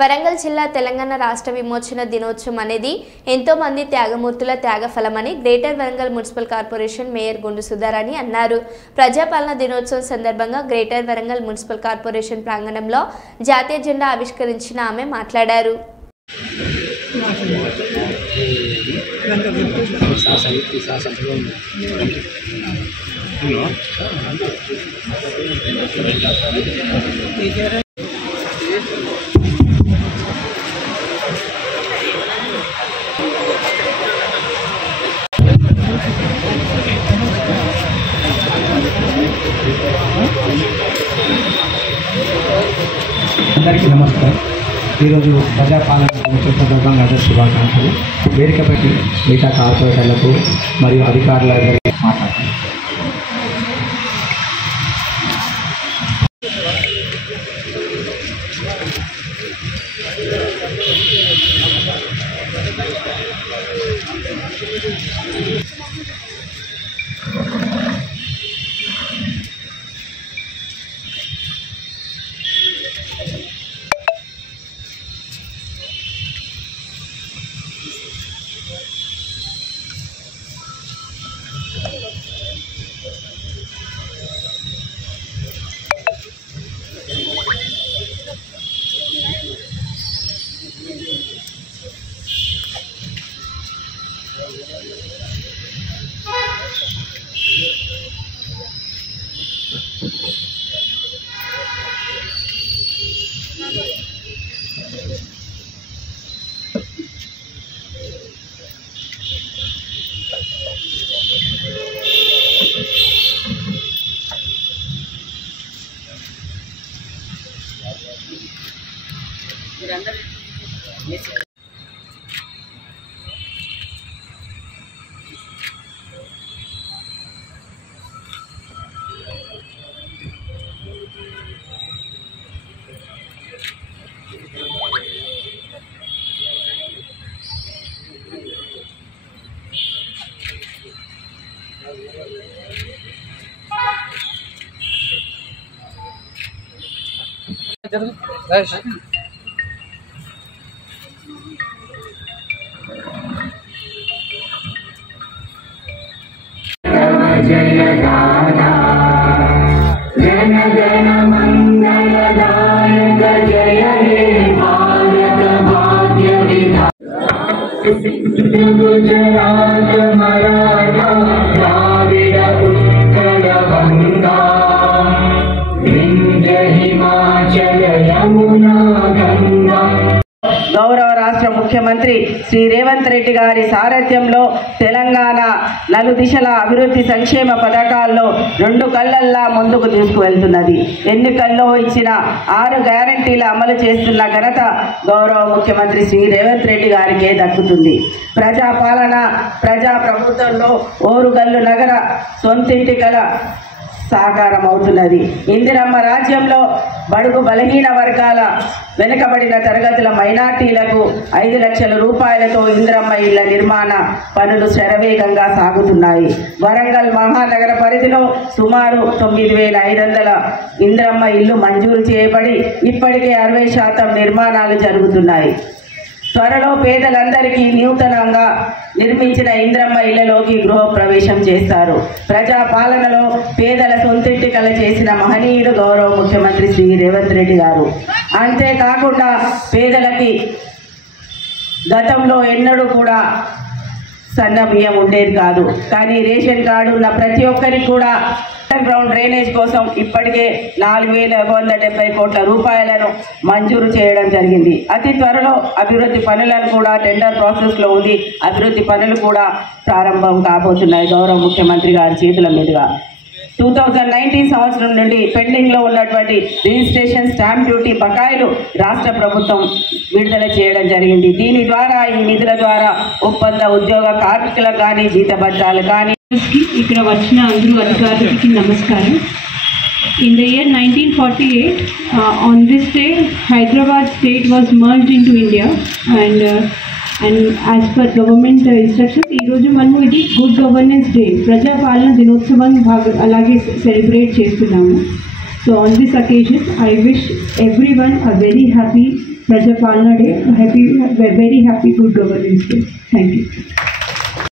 వరంగల్ జిల్లా తెలంగాణ రాష్ట్ర విమోచన దినోత్సవం అనేది ఎంతో మంది త్యాగమూర్తుల త్యాగఫలమని greater Warangal municipal corporation mayor Gundu Sudharani అన్నారు. ప్రజాపాలన దినోత్సవం సందర్భంగా గ్రేటర్ వరంగల్ మున్సిపల్ కార్పొరేషన్ ప్రాంగణంలో జాతీయ జెండా ఆవిష్కరించిన ఆమె మాట్లాడారు. అందరికీ నమస్కారం. ఈరోజు ప్రజాపాలన సందర్భంగా శుభాకాంక్షలు. వేదికపై మిగతా కార్పొరేటర్లకు మరియు అధికారులందరికీ మాట్లాడతాను. जय दादा जन गण मंगलदायक जय हे भारत भाग्य विधाता गुजरात मराठा द्राविड उत्कल गंगा विंध्य हिमाचल यमुना गंगा. గౌరవ రాష్ట్ర ముఖ్యమంత్రి శ్రీ రేవంత్ రెడ్డి గారి సారథ్యంలో తెలంగాణ నలుదిశల అభివృద్ధి సంక్షేమ పథకాల్లో రెండు కళ్ళల్లా ముందుకు తీసుకువెళ్తున్నది. ఎన్నికల్లో ఇచ్చిన 6 గ్యారంటీలు అమలు చేస్తున్న ఘనత గౌరవ ముఖ్యమంత్రి శ్రీ రేవంత్ రెడ్డి గారికే దక్కుతుంది. ప్రజాపాలన ప్రజా ప్రభుత్వంలో ఓరుగల్లు నగర సొంతింటి కల సాకారం అవుతున్నది. ఇందిరమ్మ రాజ్యంలో బడుగు బలహీన వర్గాల వెనుకబడిన తరగతుల మైనార్టీలకు 5 లక్షల రూపాయలతో ఇందిరమ్మ ఇళ్ల నిర్మాణ పనులు శరవేగంగా సాగుతున్నాయి. వరంగల్ మహానగర పరిధిలో సుమారు 9,500 ఇందిరమ్మ ఇళ్లు మంజూరు చేయబడి ఇప్పటికే 60% నిర్మాణాలు జరుగుతున్నాయి. త్వరలో పేదలందరికీ నూతనంగా నిర్మించిన ఇందిరమ్మ ఇళ్లలోకి గృహప్రవేశం చేస్తారు. ప్రజాపాలనలో పేదల సొంతింటి కల చేసిన మహనీయుడు గౌరవ ముఖ్యమంత్రి శ్రీ రేవంత్ రెడ్డి గారు. అంతేకాకుండా పేదలకి గతంలో ఎన్నడూ కూడా సన్న బియ్యం ఉండేది కాదు. కానీ రేషన్ కార్డు ఉన్న ప్రతి ఒక్కరికి కూడా గ్రౌండ్ డ్రైనేజ్ కోసం ఇప్పటికే 4,170 కోట్ల రూపాయలను మంజూరు చేయడం జరిగింది. అతి త్వరలో అభివృద్ధి పనులను కూడా టెండర్ ప్రాసెస్లో ఉంది. అభివృద్ధి పనులు కూడా ప్రారంభం కాబోతున్నాయి గౌరవ ముఖ్యమంత్రి గారి చేతుల మీదుగా. 2019 సంవత్సరం నుండి పెండింగ్లో ఉన్నటువంటి రిజిస్ట్రేషన్ స్టాంప్ డ్యూటీ బకాయిలు రాష్ట్ర ప్రభుత్వం విడుదల చేయడం జరిగింది. దీని ద్వారా ఈ నిధుల ద్వారా ఒప్పంద ఉద్యోగ కార్మికులకు కానీ జీతభత్యాలు కానీ ఇక్కడ వచ్చిన అందరూ అధికారులకి నమస్కారం. In the year 1948, on this day, Hyderabad state was merged into India, and as per government instructions, ee roju manamu idi good governance day, ప్రజాపాలన దినోత్సవం అలాగే సెలబ్రేట్ చేస్తున్నాము. So on this occasion, I wish everyone a very happy Praja Palana Day, very happy Good Governance Day. Thank you.